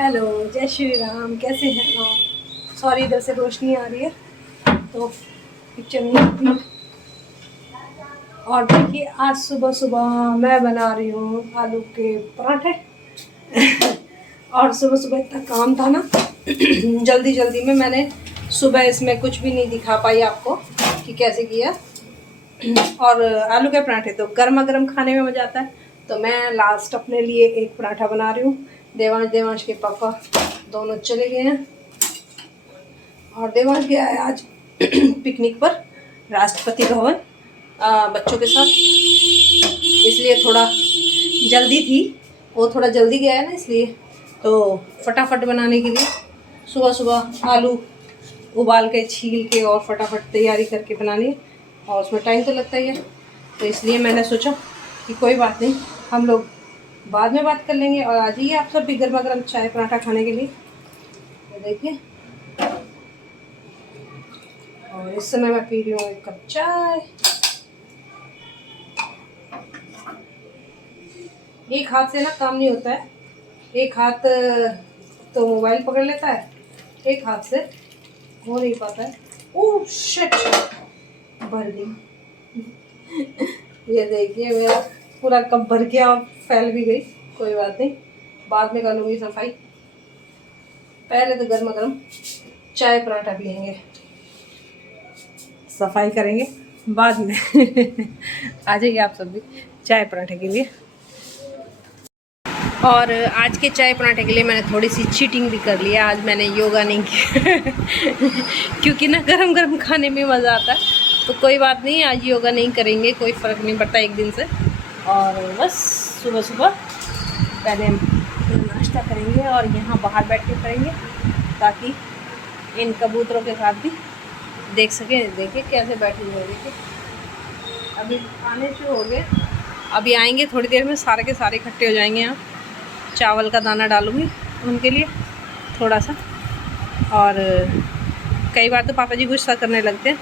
Hello, जय श्री राम। कैसे हैं आप? सॉरी, इधर से रोशनी आ रही है तो पिक्चर नहीं आती। और देखिए, आज सुबह सुबह मैं बना रही हूँ आलू के पराठे। और सुबह सुबह इतना काम था ना, जल्दी जल्दी में मैंने सुबह इसमें कुछ भी नहीं दिखा पाई आपको कि कैसे किया। और आलू के पराठे तो गर्मा गर्म खाने में मज़ा आता है, तो मैं लास्ट अपने लिए एक पराठा बना रही हूँ। देवांश के पापा दोनों चले गए हैं और देवांश गया है आज पिकनिक पर राष्ट्रपति भवन बच्चों के साथ, इसलिए थोड़ा जल्दी थी। वो थोड़ा जल्दी गया है ना, इसलिए तो फटाफट बनाने के लिए सुबह सुबह आलू उबाल के छील के और फटाफट तैयारी करके बनानी है, और उसमें टाइम तो लगता ही है। तो इसलिए मैंने सोचा कि कोई बात नहीं, हम लोग बाद में बात कर लेंगे और आ जाइए आप सब भी गर्मा गर्म चाय पराठा खाने के लिए। तो देखिए, और इस समय मैं पी रही हूँ एक कप चाय। एक हाथ से ना काम नहीं होता है, एक हाथ तो मोबाइल पकड़ लेता है, एक हाथ से हो नहीं पाता है। ओह शिट, भर गई। ये देखिए, मेरा पूरा कप भर के आप फैल भी गई। कोई बात नहीं, बाद में कर लूँगी सफाई। पहले तो गर्मा गर्म चाय पराठा पियेंगे, सफाई करेंगे बाद में। आ जाइए आप सब भी चाय पराठे के लिए। और आज के चाय पराठे के लिए मैंने थोड़ी सी चीटिंग भी कर लिया। आज मैंने योगा नहीं किया क्योंकि ना गरम गरम खाने में मज़ा आता है, तो कोई बात नहीं, आज योगा नहीं करेंगे, कोई फ़र्क नहीं पड़ता एक दिन से। और बस सुबह सुबह पहले नाश्ता करेंगे और यहाँ बाहर बैठ के करेंगे, ताकि इन कबूतरों के साथ भी देख सकें। देखिए कैसे बैठे हुए, देखिए अभी आने शुरू हो गए, अभी आएंगे थोड़ी देर में, सारे के सारे इकट्ठे हो जाएंगे। यहाँ चावल का दाना डालूँगी उनके लिए थोड़ा सा। और कई बार तो पापा जी गुस्सा करने लगते हैं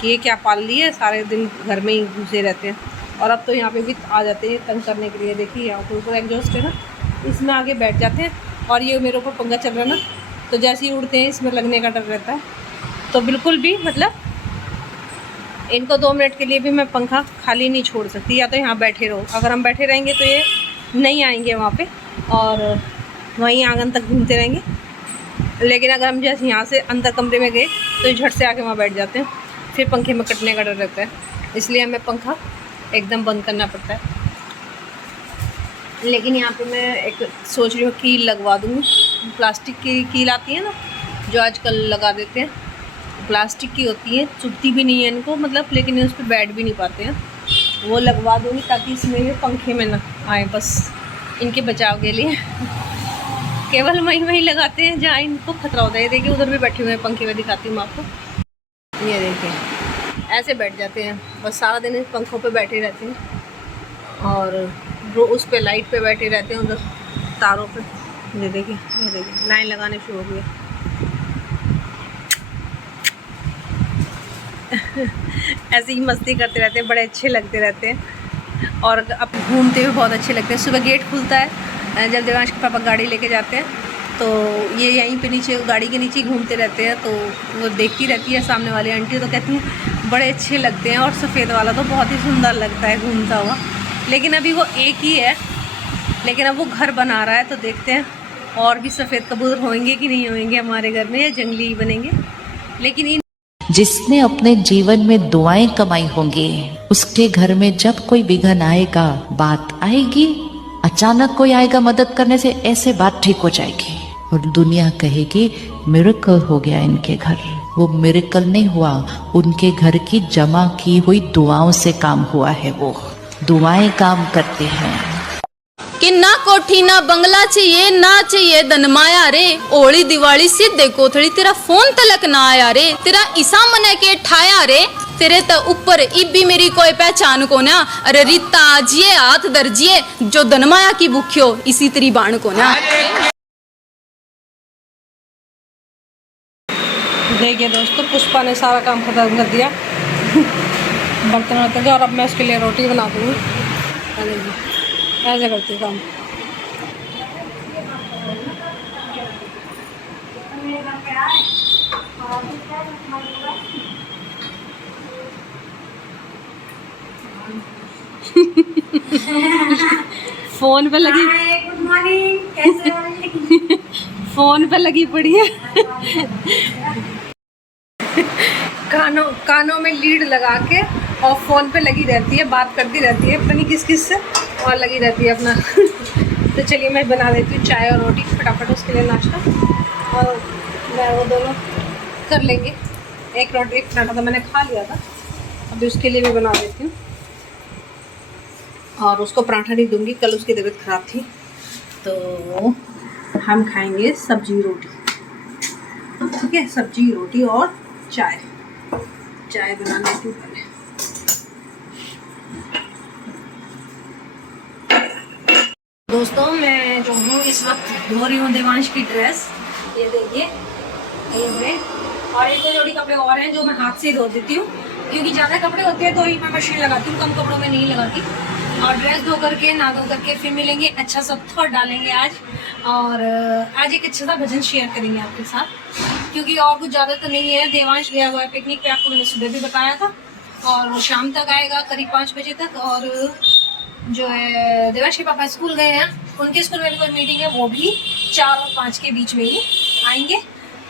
कि ये क्या पाल लिए, सारे दिन घर में ही घुसे रहते हैं। और अब तो यहाँ पे भी आ जाते हैं तंग करने के लिए। देखिए यहाँ पर ऊपर एग्जॉस्ट है ना, इसमें आगे बैठ जाते हैं, और ये मेरे ऊपर पंगा चल रहा है ना, तो जैसे ही उड़ते हैं इसमें लगने का डर रहता है। तो बिल्कुल भी मतलब इनको 2 मिनट के लिए भी मैं पंखा खाली नहीं छोड़ सकती, या तो यहाँ बैठे रहो। अगर हम बैठे रहेंगे तो ये नहीं आएंगे वहाँ पे, और वहीं आंगन तक घूमते रहेंगे। लेकिन अगर हम जैसे यहाँ से अंदर कमरे में गए तो ये झट से आके वहाँ बैठ जाते हैं, फिर पंखे में कटने का डर रहता है, इसलिए हमें पंखा एकदम बंद करना पड़ता है। लेकिन यहाँ पे मैं एक सोच रही हूँ कील लगवा दूँगी। प्लास्टिक की कील आती है ना, जो आजकल लगा देते हैं, प्लास्टिक की होती है, चुभती भी नहीं है इनको मतलब, लेकिन उस पर बैठ भी नहीं पाते हैं। वो लगवा दूँगी ताकि इसमें भी पंखे में ना आए, बस इनके बचाव के लिए। केवल वहीं लगाते हैं जहाँ इनको खतरा होता है। ये देखिए उधर भी बैठे हुए हैं पंखे में, दिखाती हूँ आपको। ये देखिए ऐसे बैठ जाते हैं, बस सारा दिन इन पंखों पे बैठे रहते हैं, और उस पे लाइट पे बैठे रहते हैं, उधर तारों पे। ये देखिए लाइन लगाने शुरू हो गई। ऐसे ही मस्ती करते रहते हैं, बड़े अच्छे लगते रहते हैं, और अब घूमते हुए बहुत अच्छे लगते हैं। सुबह गेट खुलता है, जब देवांश के पापा गाड़ी लेके जाते हैं तो ये यहीं पे नीचे गाड़ी के नीचे घूमते रहते हैं। तो वो देखती रहती है सामने वाली आंटी, तो कहती हैं बड़े अच्छे लगते हैं। और सफ़ेद वाला तो बहुत ही सुंदर लगता है घूमता हुआ। लेकिन अभी वो एक ही है, लेकिन अब वो घर बना रहा है, तो देखते हैं और भी सफ़ेद कबूतर होंगे कि नहीं होंगे हमारे घर में, या जंगली ही बनेंगे। लेकिन जिसने अपने जीवन में दुआएं कमाई होंगी, उसके घर में जब कोई विघन आएगा, बात आएगी, अचानक कोई आएगा मदद करने से, ऐसे बात ठीक हो जाएगी और दुनिया कहेगी मिरेकल हो गया इनके घर। वो मिरेकल नहीं हुआ, उनके घर की जमा की हुई दुआओं से काम हुआ है। वो दुआएं काम करते हैं। कि ना कोठी ना बंगला चाहिए, ना चाहिए धनमाया रे, ओली दिवाली सीधे कोथड़ी, तेरा फोन तलक ना आया रे, तेरा ईसा मने के ठाया रे, तेरे तो ऊपर इब्बी मेरी कोई पहचान को ना। अरे रीता जिए हाथ दर्जिए, जो धनमाया की भूख्यो इसी तरी बाण को ना। देखिए दोस्तों, पुष्पा ने सारा काम खत्म कर दिया, बर्तन वर्तन के, और अब मैं उसके लिए रोटी बना दूँगी। ऐसे करती हूँ काम। फोन पे लगी, गुड मॉर्निंग, कैसे हो? फोन पे लगी पड़ी है। कानों में लीड लगा के और फ़ोन पे लगी रहती है, बात करती रहती है पता नहीं किस किस से, और लगी रहती है अपना। तो चलिए मैं बना देती हूँ चाय और रोटी फटाफट, उसके लिए नाश्ता, और मैं वो दोनों कर लेंगे। एक रोटी एक पराठा तो मैंने खा लिया था, अभी उसके लिए भी बना देती हूँ। और उसको पराठा नहीं दूँगी, कल उसकी तबीयत ख़राब थी, तो हम खाएंगे सब्जी रोटी, ठीक है, सब्जी रोटी और चाय। चाय बना लेती हूँ पहले। दोस्तों मैं जो हूँ इस वक्त धो रही हूँ देवांश की ड्रेस, ये देखिए, ये और एक दो जोड़ी कपड़े और हैं जो मैं हाथ से ही धो देती हूँ, क्योंकि ज़्यादा कपड़े होते हैं तो ही मैं मशीन लगाती हूँ, कम कपड़ों में नहीं लगाती। और ड्रेस धो करके ना धो करके फिर मिलेंगे, अच्छा सा थॉट डालेंगे आज, और आज एक अच्छा सा भजन शेयर करेंगे आपके साथ, क्योंकि और कुछ ज़्यादा तो नहीं है। देवांश गया हुआ है पिकनिक पे, आपको मैंने सुबह भी बताया था, और वो शाम तक आएगा करीब 5 बजे तक। और जो है देवांश के पापा स्कूल गए हैं, उनके स्कूल में भी कोई मीटिंग है, वो भी 4 और 5 के बीच में ही आएंगे।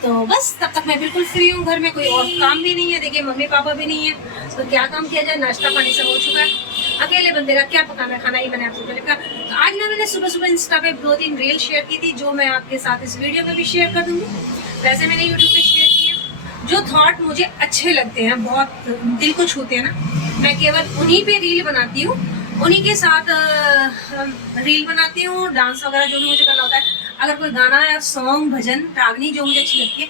तो बस तब तक मैं बिल्कुल फ्री हूँ, घर में कोई और काम भी नहीं है। देखिए मम्मी पापा भी नहीं है, तो क्या काम किया जाए, नाश्ता पानी सब हो चुका है, अकेले बंदे का क्या पकाना खाना, ही मैंने आपसे पहले कहा। तो आज ना मैंने सुबह सुबह इंस्टा पे 2-3 रील शेयर की थी, जो मैं आपके साथ इस वीडियो में भी शेयर कर दूँगी। वैसे मैंने यूट्यूब पे शेयर किया, जो थॉट मुझे अच्छे लगते हैं, बहुत दिल को छूते हैं ना, मैं केवल उन्हीं पे रील बनाती हूँ, उन्हीं के साथ रील बनाती हूँ। डांस वगैरह जो भी मुझे करना होता है, अगर कोई गाना या सॉन्ग भजन रागनी जो मुझे अच्छी लगती है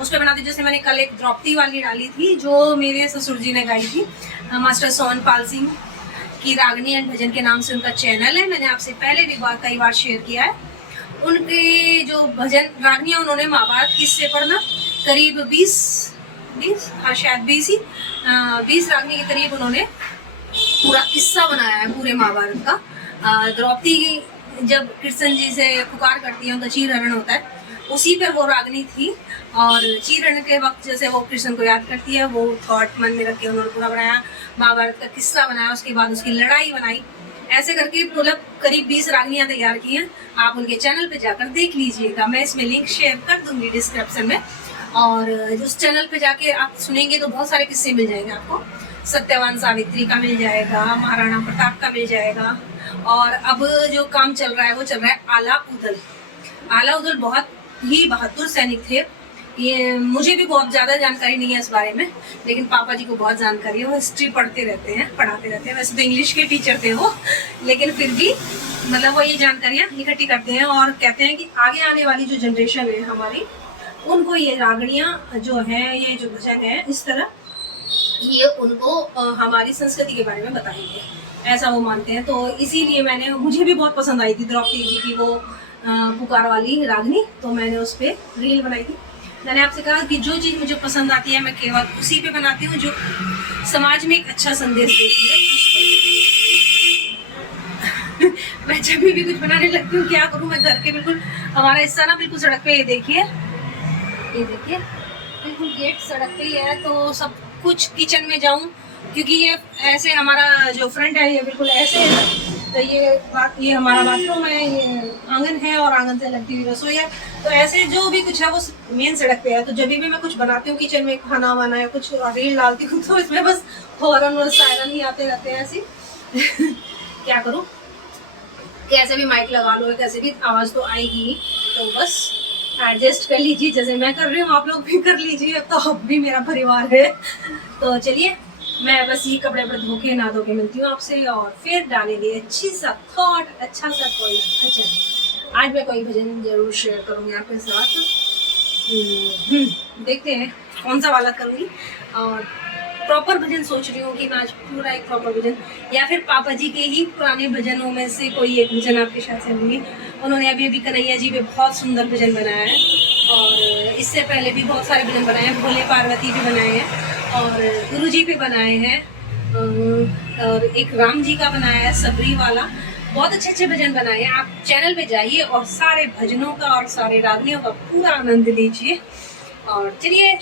उस पर बनाती हूँ। जैसे मैंने कल एक द्रौपदी वाली डाली थी जो मेरे ससुर जी ने गाई थी, मास्टर सोनपाल सिंह की रागनी एंड भजन के नाम से उनका चैनल है, मैंने आपसे पहले भी कई बार शेयर किया है। उनके जो भजन रागनियाँ उन्होंने महाभारत किस्से पर ना करीब 20 हाँ शायद 20 रागनी के करीब उन्होंने पूरा किस्सा बनाया है पूरे महाभारत का। द्रौपदी जब कृष्ण जी से पुकार करती है, उनका चीरहरण होता है, उसी पर वो रागनी थी। और चीरहरण के वक्त जैसे वो कृष्ण को याद करती है, वो थॉट मन में रख के उन्होंने पूरा बनाया, महाभारत का किस्सा बनाया, उसके बाद उसकी लड़ाई बनाई। ऐसे करके मतलब करीब 20 रागनियाँ तैयार की हैं। आप उनके चैनल पे जाकर देख लीजिएगा, मैं इसमें लिंक शेयर कर दूंगी डिस्क्रिप्शन में। और उस चैनल पे जाके आप सुनेंगे तो बहुत सारे किस्से मिल जाएंगे आपको। सत्यवान सावित्री का मिल जाएगा, महाराणा प्रताप का मिल जाएगा। और अब जो काम चल रहा है वो चल रहा है आला उदल। आला उदल बहुत ही बहादुर सैनिक थे। ये मुझे भी बहुत ज़्यादा जानकारी नहीं है इस बारे में, लेकिन पापा जी को बहुत जानकारी है, वो हिस्ट्री पढ़ते रहते हैं, पढ़ाते रहते हैं। वैसे तो इंग्लिश के टीचर थे वो, लेकिन फिर भी मतलब वो ये जानकारियाँ इकट्ठी करते हैं और कहते हैं कि आगे आने वाली जो जनरेशन है हमारी, उनको ये रागड़ियाँ जो हैं, ये जो भजन है, इस तरह ये उनको हमारी संस्कृति के बारे में बताएंगे, ऐसा वो मानते हैं। तो इसीलिए मुझे भी बहुत पसंद आई थी द्रौपदी जी की वो पुकार वाली रागनी, तो मैंने उस पर रील बनाई थी। मैंने आपसे कहा कि जो चीज़ मुझे पसंद आती है मैं केवल उसी पे बनाती हूँ, जो समाज में एक अच्छा संदेश देती है मैं जब भी कुछ बनाने लगती हूँ क्या करूँ, मैं घर के बिल्कुल, हमारा हिस्सा ना बिल्कुल सड़क पे, ये देखिए बिल्कुल गेट सड़क पे ही है, तो सब कुछ किचन में जाऊँ, क्योंकि ये ऐसे हमारा जो फ्रंट है ये बिल्कुल ऐसे है, तो ये हमारा बाथरूम है, ये आंगन है और आंगन से लगती हुई रसोई है। तो ऐसे जो भी कुछ है वो मेन सड़क पे है। तो जब भी मैं कुछ बनाती हूँ किचन में, खाना वाना या कुछ रील डालती हूँ, तो इसमें बस हॉर्न और सायरन ही आते रहते हैं ऐसी क्या करूँ, कैसे भी माइक लगा लो, कैसे भी आवाज़ तो आएगी, तो बस एडजस्ट कर लीजिए। जैसे मैं कर रही हूँ आप लोग भी कर लीजिए, तो अब भी मेरा परिवार है। तो चलिए मैं बस ये कपड़े पर धो के नहा धो के मिलती हूँ आपसे, और फिर डालेंगे अच्छी सा थॉट, अच्छा सा कोई भजन। आज मैं कोई भजन जरूर शेयर करूँगी आपके साथ। देखते हैं कौन सा वाला करूँगी, और प्रॉपर भजन सोच रही हूँ कि मैं आज पूरा एक प्रॉपर भजन, या फिर पापा जी के ही पुराने भजनों में से कोई एक भजन आपके साथ चलूँगी। उन्होंने अभी कन्हैया जी पे बहुत सुंदर भजन बनाया है, और इससे पहले भी बहुत सारे भजन बनाए हैं, भोले पार्वती भी बनाए हैं, और गुरु जी पे बनाए हैं, और एक राम जी का बनाया है, सबरी वाला। बहुत अच्छे अच्छे भजन बनाए हैं। आप चैनल पे जाइए और सारे भजनों का और सारे रागनियों का पूरा आनंद लीजिए। और चलिए,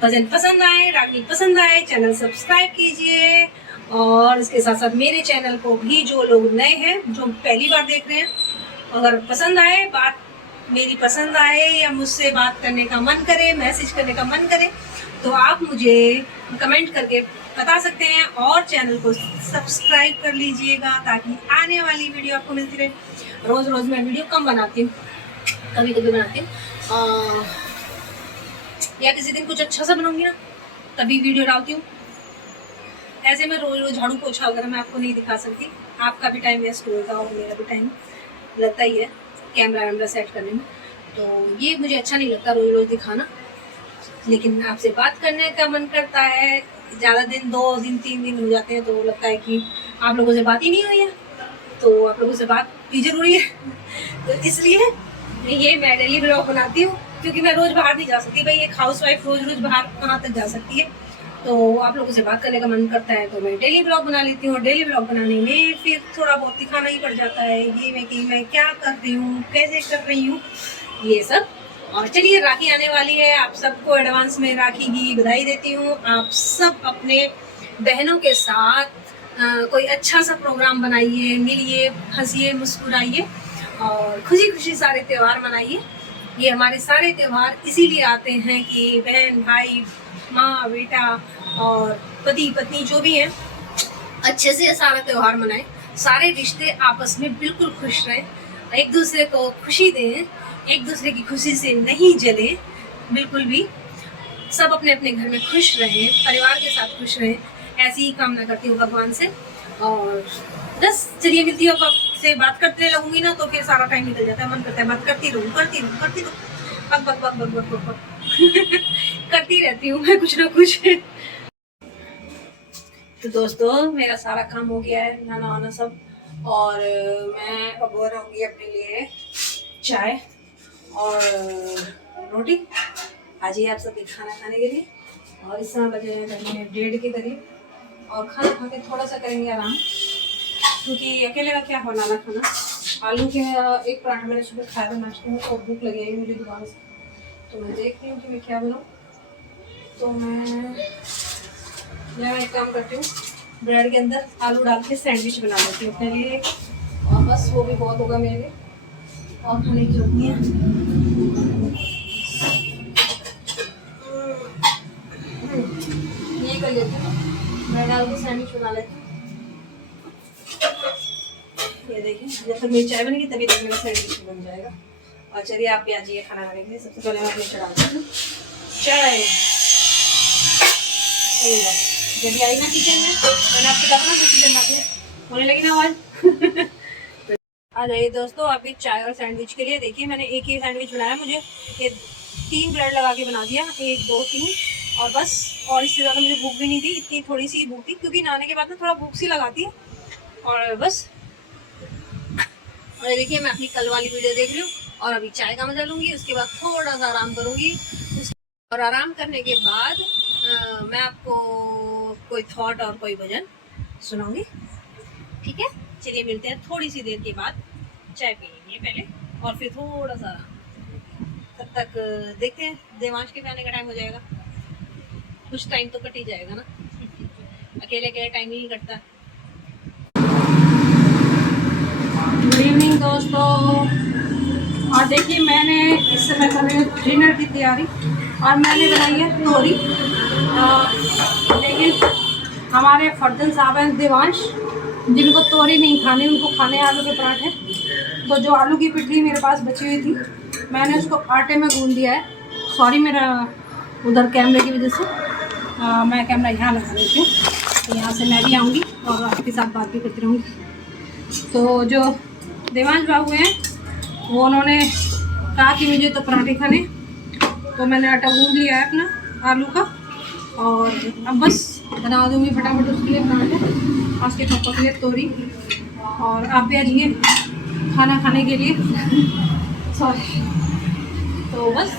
भजन पसंद आए, रागनी पसंद आए, चैनल सब्सक्राइब कीजिए। और इसके साथ साथ मेरे चैनल को भी जो लोग नए हैं, जो पहली बार देख रहे हैं, अगर पसंद आए, बात मेरी पसंद आए या मुझसे बात करने का मन करे, मैसेज करने का मन करे, तो आप मुझे कमेंट करके बता सकते हैं। और चैनल को सब्सक्राइब कर लीजिएगा ताकि आने वाली वीडियो आपको मिलती रहे। रोज़ रोज़ मैं वीडियो कम बनाती हूँ, कभी कभी बनाती हूँ, या किसी दिन कुछ अच्छा सा बनाऊंगी ना तभी वीडियो डालती हूँ। ऐसे मैं रोज रोज झाड़ू पोछा वगैरह मैं आपको नहीं दिखा सकती, आपका भी टाइम वेस्ट होगा और मेरा भी टाइम लगता ही है कैमरा वैमरा सेट करने में, तो ये मुझे अच्छा नहीं लगता रोज रोज दिखाना। लेकिन आपसे बात करने का मन करता है, ज़्यादा दिन 2 दिन 3 दिन हो जाते हैं तो लगता है कि आप लोगों से बात ही नहीं हुई है, तो आप लोगों से बात भी जरूरी है। तो इसलिए ये मैं डेली ब्लॉग बनाती हूँ, क्योंकि मैं रोज़ बाहर नहीं जा सकती भाई, एक हाउस वाइफ रोज़ रोज़ बाहर कहाँ तक जा सकती है। तो आप लोगों से बात करने का मन करता है तो मैं डेली ब्लॉग बना लेती हूँ। डेली ब्लॉग बनाने में फिर थोड़ा बहुत दिखाना ही पड़ जाता है, ये मैं क्या कर रही हूँ, कैसे कर रही हूँ, ये सब। और चलिए, राखी आने वाली है, आप सबको एडवांस में राखी की बधाई देती हूँ। आप सब अपने बहनों के साथ कोई अच्छा सा प्रोग्राम बनाइए, मिलिए, हंसिए, मुस्कुराइए और खुशी खुशी सारे त्यौहार मनाइए। ये हमारे सारे त्यौहार इसीलिए आते हैं कि बहन भाई, माँ बेटा और पति पत्नी जो भी हैं अच्छे से सारा त्यौहार मनाएं, सारे रिश्ते आपस में बिल्कुल खुश रहें, एक दूसरे को खुशी दें, एक दूसरे की खुशी से नहीं जलें बिल्कुल भी, सब अपने अपने घर में खुश रहें, परिवार के साथ खुश रहें, ऐसी ही कामना करती हूँ भगवान से। और बस चलिए, मिलती हूँ आपसे, बात करते रहूँगी ना तो फिर सारा टाइम निकल जाता है, मन करता है बात करती रहूँ बक बक बक बक बक बक करती रहती हूँ मैं कुछ ना कुछ। तो दोस्तों, मेरा सारा काम हो गया है, नहाना वाना सब, और मैं अब बनाऊंगी अपने लिए चाय और रोटी। आज ही आप सबके खाना खाने के लिए, और इस समय बजे हैं 1:30 के करीब, और खाना खा के थोड़ा सा करेंगे आराम, क्योंकि अकेले का क्या बनाना खाना। आलू के एक पराठा मैंने सुबह खाया था नाश्ते में, तो भूख लगी है मुझे दुकान से, तो मैं देख रही हूँ कि मैं क्या बनाऊँ। तो मैं एक काम करती हूँ, ब्रेड के अंदर आलू डाल के सैंडविच बना लेती हूँ अपने लिए, और बस वो भी बहुत होगा मेरे लिए, और खाने की जरूरत नहीं है। ये कर लेती हूँ, ब्रेड डाल के सैंडविच बना लेती हूँ। ये देखिए, जब तक मेरी चाय बनेगी तभी तक मेरा सैंडविच बन जाएगा। और चलिए, आप भी आ जाइए खाना खाने के लिए। सबसे पहले मैं अपनी चढ़ाती हूँ चाय। जब आई ना किचन में, मैंने आपको कहा ना किचन में होने लगी ना आवाज। आ जाइए दोस्तों, आपकी चाय और सैंडविच के लिए। देखिए, मैंने एक ही सैंडविच बनाया, मुझे ये 3 ब्रेड लगा के बना दिया, 1 2 3, और बस। और इससे ज़्यादा मुझे भूख भी नहीं थी, इतनी थोड़ी सी भूख थी, क्योंकि नहाने के बाद ना थोड़ा भूख सी लगाती है, और बस। और ये देखिए, मैं अपनी कल वाली वीडियो देख रही हूँ, और अभी चाय का मजा लूँगी, उसके बाद थोड़ा सा आराम करूँगी, और आराम करने के बाद मैं आपको कोई थॉट और कोई भजन सुनाऊंगी, ठीक है। चलिए, मिलते हैं थोड़ी सी देर के बाद, चाय पी लेंगे पहले और फिर थोड़ा सा आराम। तब तक देखते हैं, देवांश के आने का टाइम हो जाएगा, कुछ टाइम तो कट ही जाएगा ना, अकेले अकेले टाइम ही नहीं कटता। गुड इवनिंग दोस्तों, और देखिए, मैंने इस समय कर रही हूँ डिनर की तैयारी, और मैंने बनाई है तोरी। लेकिन हमारे फर्जन साहब हैं देवांश, जिनको तोरी नहीं खानी, उनको खाने आलू के पराठे। तो जो आलू की पिटरी मेरे पास बची हुई थी, मैंने उसको आटे में गूंद दिया है। सॉरी, मेरा उधर कैमरे की वजह से मैं कैमरा यहाँ लगा लेती हूँ, तो यहाँ से मैं भी आऊँगी और आपके साथ बात भी करती रहूँगी। तो जो देवांश बाबू हैं, वो उन्होंने कहा कि मुझे तो पराठे खाने, तो मैंने आटा गूंद लिया है अपना आलू का, और अब बस बना दूँगी फटाफट उसके लिए पराठे, और उसके पापा के लिए तोरी। और आप भी आ जाइए खाना खाने के लिए। सॉरी, तो बस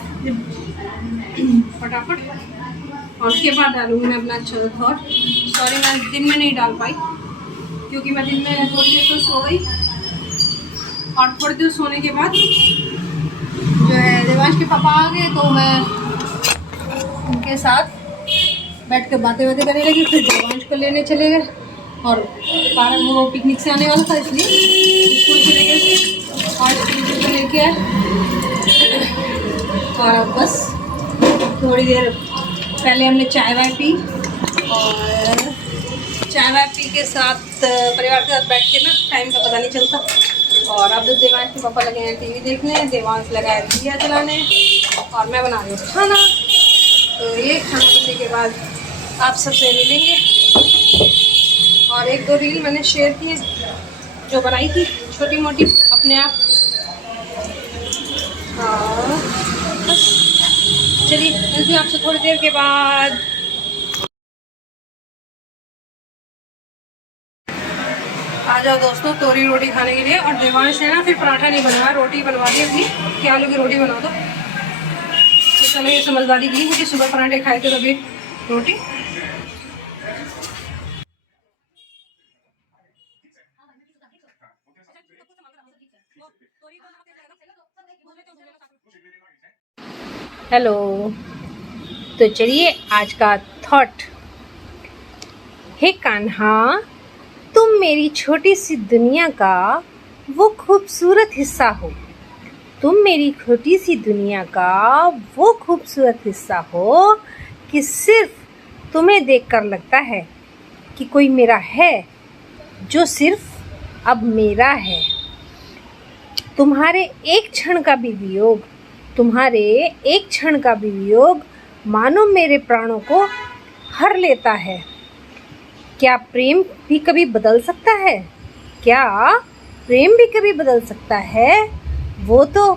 फटाफट, और उसके बाद डालूँगी मैं अपना अच्छा थॉट। सॉरी, मैं दिन में नहीं डाल पाई, क्योंकि मैं दिन में थोड़ी देर तो सो गई, और थोड़ी देर सोने के बाद जो है देवांश के पापा आ गए, तो मैं उनके साथ बैठ के बातें करने लगी। फिर देवांश को लेने चले गए और पार्क वो पिकनिक से आने वाला था इसलिए स्कूल चले गए और स्कूल को लेके आए। और अब बस थोड़ी देर पहले हमने चाय वाय पी और चाय वाय पी के साथ परिवार के साथ बैठ के ना टाइम का पता नहीं चलता। और अब देवांश के पापा लगे हैं टीवी देखने, देवांश लगा है दिया जलाने और मैं बना रही हूँ खाना। तो ये खाना बनने के बाद आप सबसे मिलेंगे। और एक दो रील मैंने शेयर किए जो बनाई थी छोटी मोटी अपने आप। और बस चलिए मिलती हूँ आपसे थोड़ी देर के बाद। आ जाओ दोस्तों तोरी रोटी खाने के लिए। और देवांश ने ना फिर पराठा नहीं बनवाया, रोटी बनवा दी अपनी कि आलू की रोटी बना दो। तो चलो ये समझदारी की कि सुबह पराठे खाए थे तभी रोटी। हेलो, तो चलिए आज का थॉट। हे कान्हा, तुम मेरी छोटी सी दुनिया का वो खूबसूरत हिस्सा हो। तुम मेरी छोटी सी दुनिया का वो खूबसूरत हिस्सा हो कि सिर्फ तुम्हें देखकर लगता है कि कोई मेरा है, जो सिर्फ अब मेरा है। तुम्हारे एक क्षण का भी वियोग, तुम्हारे एक क्षण का भी वियोग मानो मेरे प्राणों को हर लेता है। क्या प्रेम भी कभी बदल सकता है? क्या प्रेम भी कभी बदल सकता है? वो तो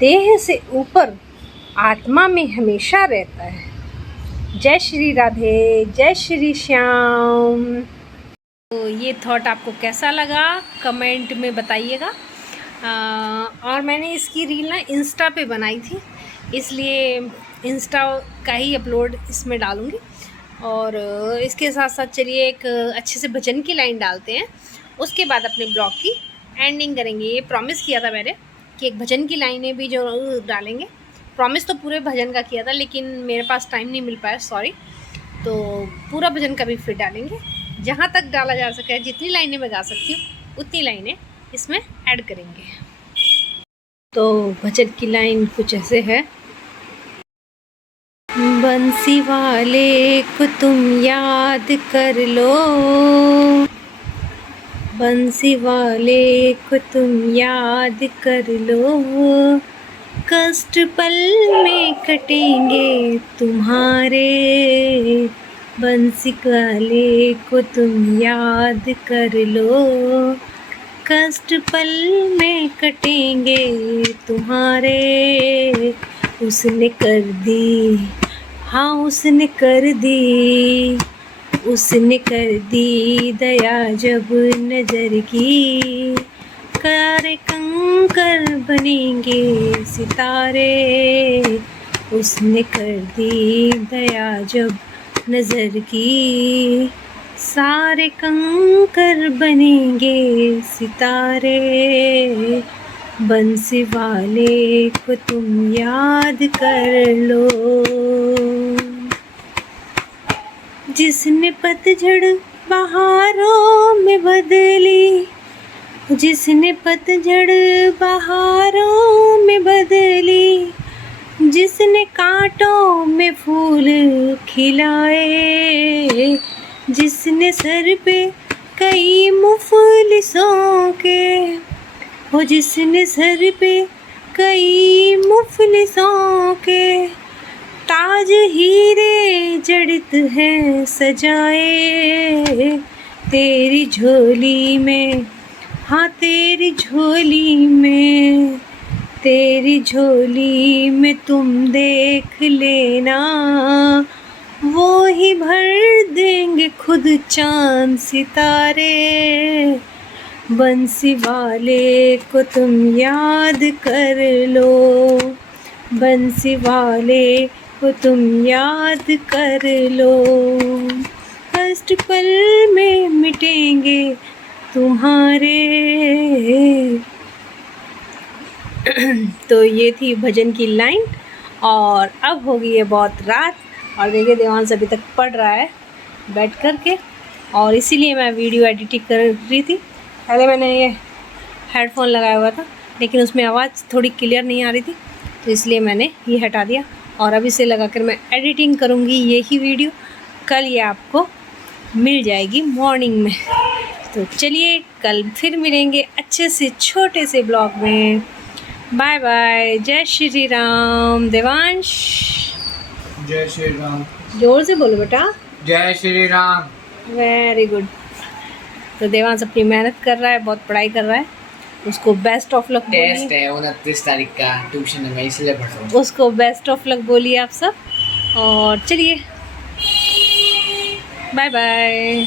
देह से ऊपर आत्मा में हमेशा रहता है। जय श्री राधे, जय श्री श्याम। तो ये थॉट आपको कैसा लगा कमेंट में बताइएगा। और मैंने इसकी रील ना इंस्टा पे बनाई थी, इसलिए इंस्टा का ही अपलोड इसमें डालूँगी। और इसके साथ साथ चलिए एक अच्छे से भजन की लाइन डालते हैं, उसके बाद अपने ब्लॉग की एंडिंग करेंगे। ये प्रॉमिस किया था मैंने कि एक भजन की लाइनें भी जो डालेंगे। प्रॉमिस तो पूरे भजन का किया था लेकिन मेरे पास टाइम नहीं मिल पाया, सॉरी। तो पूरा भजन का भी फिर डालेंगे, जहाँ तक डाला जा सके। जितनी लाइनें मैं गा सकती हूँ उतनी लाइनें इसमें ऐड करेंगे। तो भजन की लाइन कुछ ऐसे है। बंसी वाले को तुम याद कर लो, बंसी वाले को तुम याद कर लो। कष्ट पल में कटेंगे तुम्हारे, बंसी वाले को तुम याद कर लो। कष्ट पल में कटेंगे तुम्हारे। उसने कर दी, हाँ उसने कर दी, उसने कर दी दया जब नजर की। कारे कंकर बनेंगे सितारे, उसने कर दी दया जब नजर की। सारे कंकर बनेंगे सितारे, बंसी वाले को तुम याद कर लो। जिसने पतझड़ बहारों में बदली, जिसने पतझड़ बहारों में बदली, जिसने कांटों में फूल खिलाए, जिसने सर पे कई मुफलिसों के, वो जिसने सर पे कई मुफलिसों के ताज हीरे जड़ित हैं सजाए। तेरी झोली में, हाँ तेरी झोली में, तेरी झोली में तुम देख लेना, वो ही भर देंगे खुद चांद सितारे। बंसी वाले को तुम याद कर लो, बंसी वाले को तुम याद कर लो। कष्ट पल में मिटेंगे तुम्हारे। तो ये थी भजन की लाइन। और अब हो गई है बहुत रात, और देखिए देवांश अभी तक पढ़ रहा है बैठ कर के, और इसीलिए मैं वीडियो एडिटिंग कर रही थी। पहले मैंने ये हेडफोन लगाया हुआ था लेकिन उसमें आवाज़ थोड़ी क्लियर नहीं आ रही थी, तो इसलिए मैंने ये हटा दिया और अब इसे लगा कर मैं एडिटिंग करूँगी यही वीडियो। कल ये आपको मिल जाएगी मॉर्निंग में। तो चलिए कल फिर मिलेंगे अच्छे से छोटे से ब्लॉग में। Bye bye. जय श्री राम। देवांश जय श्री राम। जोर से बोलो बेटा। जय श्री राम। Very good. तो देवांश अपनी मेहनत कर रहा है, बहुत पढ़ाई कर रहा है। उसको बेस्ट ऑफ लक टेस्ट बोलिए। है 29 तारीख का, ट्यूशन है, मैं इसलिए पढ़ रहा हूँ। उसको बेस्ट ऑफ लक बोलिए आप सब, और चलिए बाय बाय।